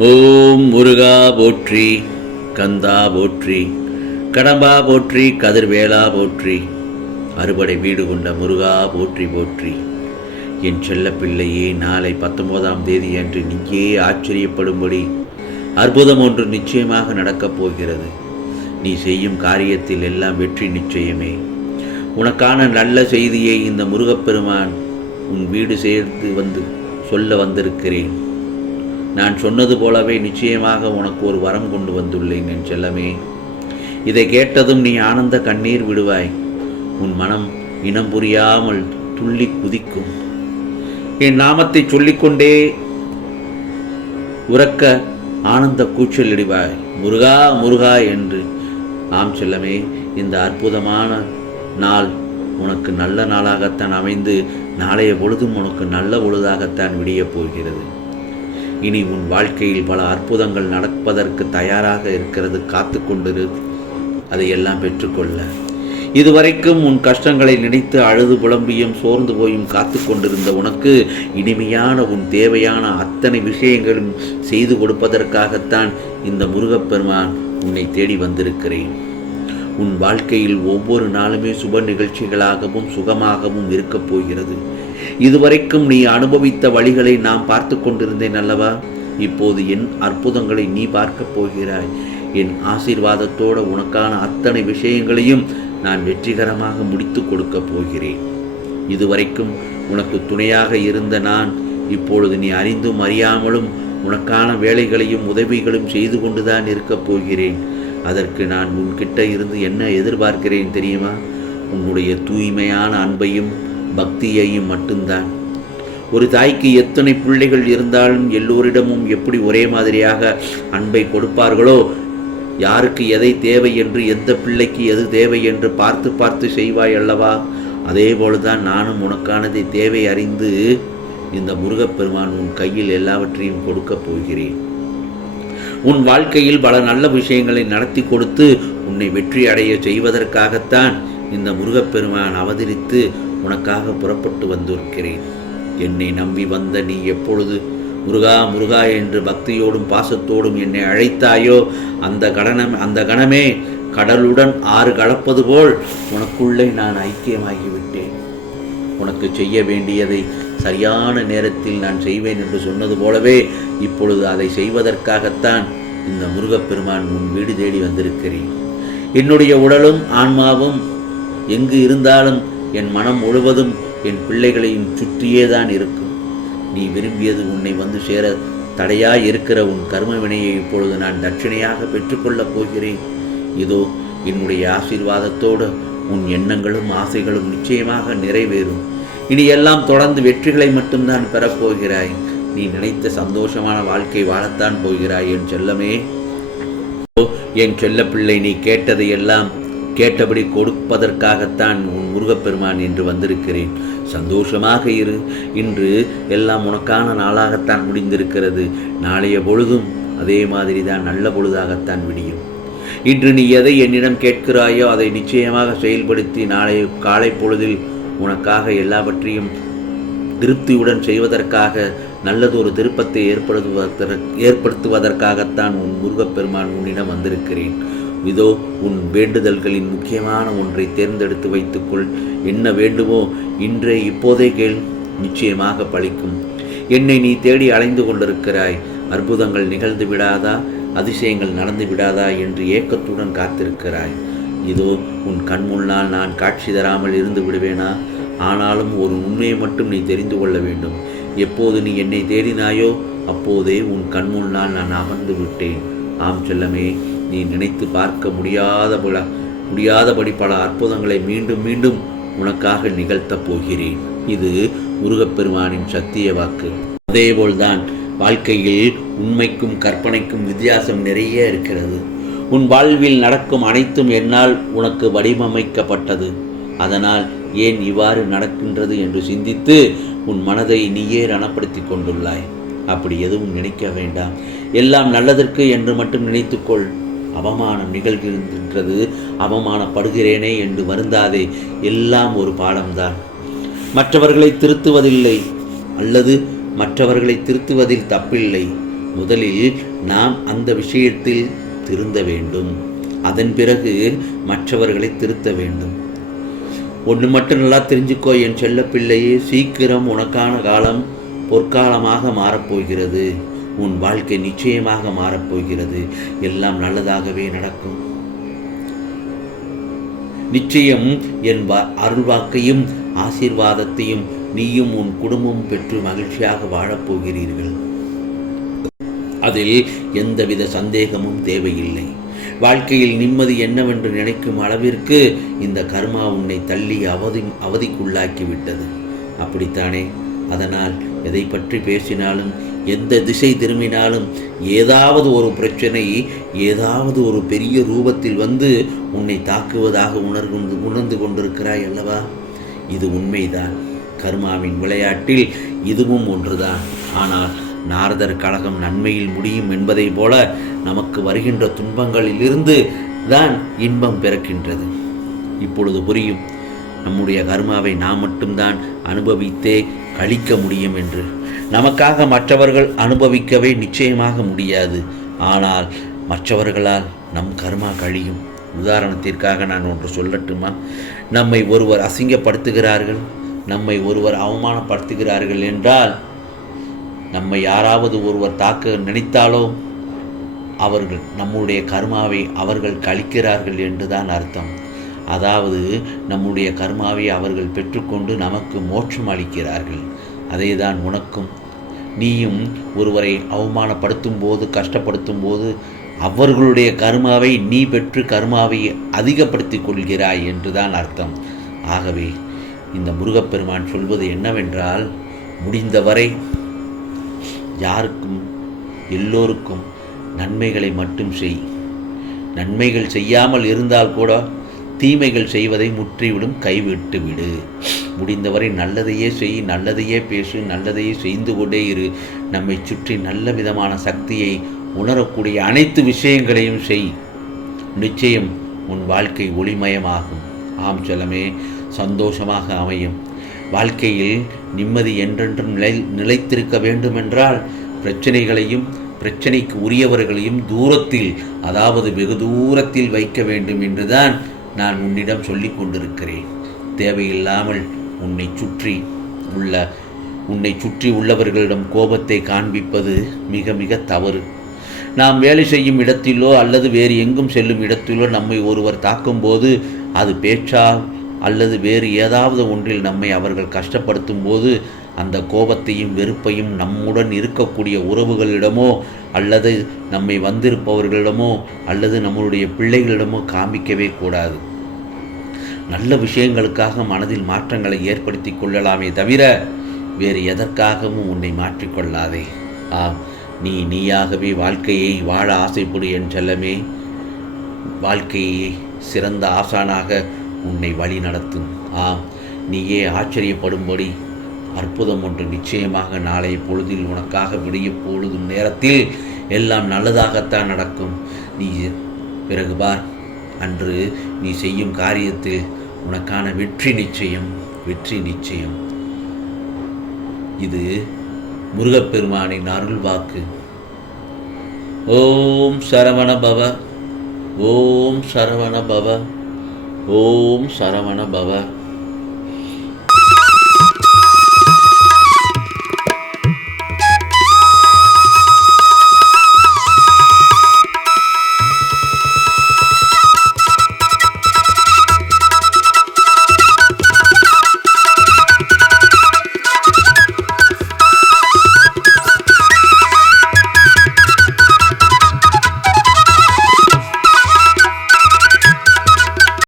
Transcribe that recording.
ஓம் முருகா போற்றி, கந்தா போற்றி, கடம்பா போற்றி, கதிர்வேலா போற்றி, அறுபடை வீடு கொண்ட முருகா போற்றி போற்றி. என் செல்ல பிள்ளையே, நாளை 19ஆம் தேதி அன்று நீயே ஆச்சரியப்படும்படி அற்புதம் ஒன்று நிச்சயமாக நடக்கப் போகிறது. நீ செய்யும் காரியத்தில் எல்லாம் வெற்றி நிச்சயமே. உனக்கான நல்ல செய்தியை இந்த முருகப்பெருமான் உன் வீடு சேர்த்து வந்து சொல்ல வந்திருக்கிறேன். நான் சொன்னது போலவே நிச்சயமாக உனக்கு ஒரு வரம் கொண்டு வந்துள்ளேன் என் செல்லமே. இதை கேட்டதும் நீ ஆனந்த கண்ணீர் விடுவாய். உன் மனம் இனம் புரியாமல் துள்ளி குதிக்கும். என் நாமத்தை சொல்லிக்கொண்டே உறக்க ஆனந்த கூச்சல் இடுவாய், முருகா முருகா என்று. ஆம் செல்லமே, இந்த அற்புதமான நாள் உனக்கு நல்ல நாளாகத்தான் அமைந்து நாளைய பொழுதும் உனக்கு நல்ல பொழுதாகத்தான் விடியப் போகிறது. இனி உன் வாழ்க்கையில் பல அற்புதங்கள் நடப்பதற்கு தயாராக இருக்கிறது. காத்து கொண்டிரு, அதையெல்லாம் பெற்றுக்கொள்ள. இதுவரைக்கும் உன் கஷ்டங்களை நினைத்து அழுது புலம்பியும் சோர்ந்து போயும் காத்து கொண்டிருந்த உனக்கு இனிமையான உன் தேவையான அத்தனை விஷயங்களும் செய்து கொடுப்பதற்காகத்தான் இந்த முருகப்பெருமான் உன்னை தேடி வந்திருக்கிறேன். உன் வாழ்க்கையில் ஒவ்வொரு நாளுமே சுப நிகழ்ச்சிகளாகவும் சுகமாகவும் இருக்கப் போகிறது. இதுவரைக்கும் நீ அனுபவித்த வழிகளை நான் பார்த்து கொண்டிருந்தேன் அல்லவா? இப்போது என் அற்புதங்களை நீ பார்க்கப் போகிறாய். என் ஆசீர்வாதத்தோடு உனக்கான அத்தனை விஷயங்களையும் நான் வெற்றிகரமாக முடித்து கொடுக்கப் போகிறேன். இதுவரைக்கும் உனக்கு துணையாக இருந்த நான் இப்பொழுது நீ அறிந்தும் அறியாமலும் உனக்கான வேலைகளையும் உதவிகளும் செய்து கொண்டுதான் இருக்கப் போகிறேன். அதற்கு நான் உன்கிட்ட இருந்து என்ன எதிர்பார்க்கிறேன் தெரியுமா? உன்னுடைய தூய்மையான அன்பையும் பக்தியையும் மட்டும்தான். ஒரு தாய்க்கு எத்தனை பிள்ளைகள் இருந்தாலும் எல்லோரிடமும் எப்படி ஒரே மாதிரியாக அன்பை கொடுப்பார்களோ, யாருக்கு எதை தேவை என்று, எந்த பிள்ளைக்கு எது தேவை என்று பார்த்து பார்த்து செய்வாய் அல்லவா? அதே போலதான் நானும் உனக்கானதை தேவை அறிந்து இந்த முருகப்பெருமான் உன் கையில் எல்லாவற்றையும் கொடுக்கப் போகிறேன். உன் வாழ்க்கையில் பல நல்ல விஷயங்களை நடத்தி கொடுத்து உன்னை வெற்றி அடைய செய்வதற்காகத்தான் இந்த முருகப்பெருமான் அவதரித்து உனக்காக புறப்பட்டு வந்திருக்கிறேன். என்னை நம்பி வந்த நீ எப்பொழுது முருகா முருகா என்று பக்தியோடும் பாசத்தோடும் என்னை அழைத்தாயோ, அந்த கணமே கடலுடன் ஆறு கலப்பது போல் உனக்குள்ளே நான் ஐக்கியமாகிவிட்டேன். உனக்கு செய்ய வேண்டியதை சரியான நேரத்தில் நான் செய்வேன் என்று சொன்னது போலவே இப்பொழுது அதை செய்வதற்காகத்தான் இந்த முருகப்பெருமான் உன் வீடு தேடி வந்திருக்கிறேன். என்னுடைய உடலும் ஆன்மாவும் எங்கு இருந்தாலும் என் மனம் முழுவதும் என் பிள்ளைகளையும் சுற்றியே தான் இருக்கும். நீ விரும்பியது உன்னை வந்து சேர தடையாய் இருக்கிற உன் கர்ம வினையை இப்பொழுது நான் தட்சிணையாக பெற்றுக்கொள்ளப் போகிறேன். இதோ என்னுடைய ஆசீர்வாதத்தோடு உன் எண்ணங்களும் ஆசைகளும் நிச்சயமாக நிறைவேறும். இனி எல்லாம் தொடர்ந்து வெற்றிகளை மட்டும்தான் பெறப்போகிறாய். நீ நினைத்த சந்தோஷமான வாழ்க்கை வாழத்தான் போகிறாய் என் செல்லமே. என் செல்ல பிள்ளை, நீ கேட்டதையெல்லாம் கேட்டபடி கொடுப்பதற்காகத்தான் உன் முருகப்பெருமான் என்று வந்திருக்கிறேன். சந்தோஷமாக இரு. இன்று எல்லாம் உனக்கான நாளாகத்தான் முடிந்திருக்கிறது. நாளைய பொழுதும் அதே மாதிரி தான் நல்ல பொழுதாகத்தான் விடியும். இன்று நீ எதை என்னிடம் கேட்கிறாயோ அதை நிச்சயமாக செயல்படுத்தி நாளைய காலை பொழுதில் உனக்காக எல்லாவற்றையும் திருப்தியுடன் செய்வதற்காக நல்லதொரு திருப்பத்தை ஏற்படுத்துவதற்காகத்தான் உன் முருகப்பெருமான் உன்னிடம் வந்திருக்கிறேன். இதோ உன் வேண்டுதல்களின் முக்கியமான ஒன்றை தேர்ந்தெடுத்து வைத்துக்கொள். என்ன வேண்டுமோ இன்றே இப்போதே கேள், நிச்சயமாக பலிக்கும். என்னை நீ தேடி அலைந்து கொண்டிருக்கிறாய். அற்புதங்கள் நிகழ்ந்து விடாதா, அதிசயங்கள் நடந்து விடாதா என்று ஏக்கத்துடன் காத்திருக்கிறாய். இதோ உன் கண் முன்னால் நான் காட்சி தராமல் இருந்து விடுவேனா? ஆனாலும் ஒரு உண்மையை மட்டும் நீ தெரிந்து கொள்ள வேண்டும். எப்போது நீ என்னை தேடினாயோ அப்போதே உன் கண் முன்னால் நான் அமர்ந்து விட்டேன். ஆம் செல்லமே, நீ நினைத்து பார்க்க முடியாதபடி பல அற்புதங்களை மீண்டும் மீண்டும் உனக்காக நிகழ்த்தப் போகிறேன். இது முருகப்பெருமானின் சத்திய வாக்கு. அதேபோல்தான் வாழ்க்கையில் உண்மைக்கும் கற்பனைக்கும் வித்தியாசம் நிறைய இருக்கிறது. உன் வாழ்வில் நடக்கும் அனைத்தும் என்னால் உனக்கு வடிவமைக்கப்பட்டது. அதனால் ஏன் இவ்வாறு நடக்கின்றது என்று சிந்தித்து உன் மனதை நீயே ரணப்படுத்தி கொண்டுள்ளாய். அப்படி எதுவும் நினைக்க வேண்டாம். எல்லாம் நல்லதற்கு என்று மட்டும் நினைத்துக்கொள். அவமானம் நிகழ்கின்றது, அவமானப்படுகிறேனே என்று வருந்தாதே. எல்லாம் ஒரு பாடம்தான். மற்றவர்களை திருத்துவதில்லை அல்லது மற்றவர்களை திருத்துவதில் தப்பில்லை. முதலில் நாம் அந்த விஷயத்தில் திருந்த வேண்டும். அதன் பிறகு மற்றவர்களை திருத்த வேண்டும். ஒன்று மட்டும் நல்லா தெரிஞ்சுக்கோ என் செல்ல பிள்ளையே, சீக்கிரம் உனக்கான காலம் பொற்காலமாக மாறப்போகிறது. உன் வாழ்க்கை நிச்சயமாக மாறப்போகிறது. எல்லாம் நல்லதாகவே நடக்கும். நிச்சயம் என் அருள்வாக்கையும் ஆசீர்வாதத்தையும் நீயும் உன் குடும்பம் பெற்று மகிழ்ச்சியாக வாழப்போகிறீர்கள். அதில் எந்தவித சந்தேகமும் தேவையில்லை. வாழ்க்கையில் நிம்மதி என்னவென்று நினைக்கும் அளவிற்கு இந்த கர்மா உன்னை தள்ளி அவதிக்குள்ளாக்கிவிட்டது. அப்படித்தானே? அதனால் எதை பற்றி பேசினாலும், எந்த திசை திரும்பினாலும் ஏதாவது ஒரு பிரச்சனை, ஏதாவது ஒரு பெரிய ரூபத்தில் வந்து உன்னை தாக்குவதாக உணர்ந்து கொண்டிருக்கிறாய் அல்லவா? இது உண்மைதான். கர்மாவின் விளையாட்டில் இதுவும் ஒன்றுதான். ஆனால் நாரதர் கழகம் நன்மையில் முடியும் என்பதை போல நமக்கு வருகின்ற துன்பங்களிலிருந்து தான் இன்பம் பிறக்கின்றது. இப்பொழுது புரியும், நம்முடைய கர்மாவை நாம் மட்டும்தான் அனுபவித்தே கழிக்க முடியும் என்று. நமக்காக மற்றவர்கள் அனுபவிக்கவே நிச்சயமாக முடியாது. ஆனால் மற்றவர்களால் நம் கர்மா கழியும். உதாரணத்திற்காக நான் ஒன்று சொல்லட்டுமா? நம்மை ஒருவர் அசிங்கப்படுத்துகிறார்கள், நம்மை ஒருவர் அவமானப்படுத்துகிறார்கள் என்றால், நம்மை யாராவது ஒருவர் தாக்க நினைத்தாலோ அவர்கள் நம்முடைய கர்மாவை அவர்கள் கழிக்கிறார்கள் என்றுதான் அர்த்தம். அதாவது நம்முடைய கர்மாவை அவர்கள் பெற்றுக்கொண்டு நமக்கு மோட்சம் அளிக்கிறார்கள். அதேதான் உனக்கும். நீயும் ஒருவரை அவமானப்படுத்தும் போது, கஷ்டப்படுத்தும் போது அவர்களுடைய கர்மாவை நீ பெற்று கர்மாவை அதிகப்படுத்தி கொள்கிறாய் என்றுதான் அர்த்தம். ஆகவே இந்த முருகப்பெருமான் சொல்வது என்னவென்றால், முடிந்தவரை யாருக்கும் எல்லோருக்கும் நன்மைகளை மட்டும் செய். நன்மைகள் செய்யாமல் இருந்தால் கூட தீமைகள் செய்வதை முற்றிவிடும் கைவிட்டு விடு. முடிந்தவரை நல்லதையே செய், நல்லதையே பேசு, நல்லதையே செய்து கொண்டே இரு. நம்மை சுற்றி நல்ல விதமான சக்தியை உணரக்கூடிய அனைத்து விஷயங்களையும் செய். நிச்சயம் உன் வாழ்க்கை ஒளிமயமாகும். ஆம் செல்லமே, சந்தோஷமாக அமையும். வாழ்க்கையில் நிம்மதி என்றென்றும் நிலைத்திருக்க வேண்டுமென்றால் பிரச்சனைகளையும் பிரச்சனைக்கு உரியவர்களையும் தூரத்தில், அதாவது வெகு தூரத்தில் வைக்க வேண்டும் என்றுதான் நான் உன்னிடம் சொல்லிக் கொண்டிருக்கிறேன். தேவையில்லாமல் உன்னை சுற்றி உள்ளவர்களிடம் கோபத்தை காண்பிப்பது மிக மிக தவறு. நாம் வேலை செய்யும் இடத்திலோ அல்லது வேறு எங்கும் செல்லும் இடத்திலோ நம்மை ஒருவர் தாக்கும்போது, அது பேச்சால் அல்லது வேறு ஏதாவது ஒன்றில் நம்மை அவர்கள் கஷ்டப்படுத்தும் போது, அந்த கோபத்தையும் வெறுப்பையும் நம்முடன் இருக்கக்கூடிய உறவுகளிடமோ அல்லது நம்மை வந்திருப்பவர்களிடமோ அல்லது நம்மளுடைய பிள்ளைகளிடமோ காமிக்கவே கூடாது. நல்ல விஷயங்களுக்காக மனதில் மாற்றங்களை ஏற்படுத்தி கொள்ளலாமே தவிர வேறு எதற்காகவும் உன்னை மாற்றிக்கொள்ளாதே. நீயாகவே வாழ்க்கையை வாழ ஆசைப்படு என் செல்லமே. வாழ்க்கையை சிறந்த ஆசானாக உன்னை வழி நடத்தும். நீயே ஆச்சரியப்படும்படி அற்புதம் ஒன்று நிச்சயமாக நாளைய பொழுதில் உனக்காக விடிய பொழுதும் நேரத்தில் எல்லாம் நல்லதாகத்தான் நடக்கும். நீ பிறகு பார், அன்று நீ செய்யும் காரியத்தில் உனக்கான வெற்றி நிச்சயம், வெற்றி நிச்சயம். இது முருகப்பெருமானின் அருள் வாக்கு. ஓம் சரவண பவ, ஓம் சரவண பவ, ஓம் சரவண பவ.